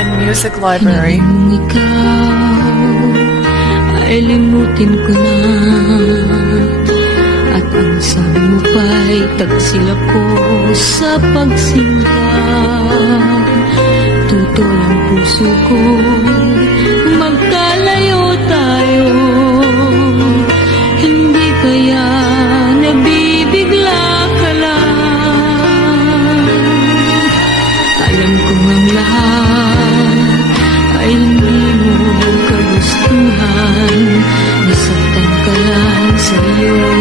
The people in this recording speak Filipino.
Online Music Library. Kung ikaw ay limutin ko na, at ang sabi mo pa'y tagsilap ko sa pagsinta. Tutol ang puso ko, magkalayo tayo. Hindi kaya nabibigla ka lang. Alam kong ang lahat ay hindi mo kagustuhan. Nasaktan ka lang sa iyong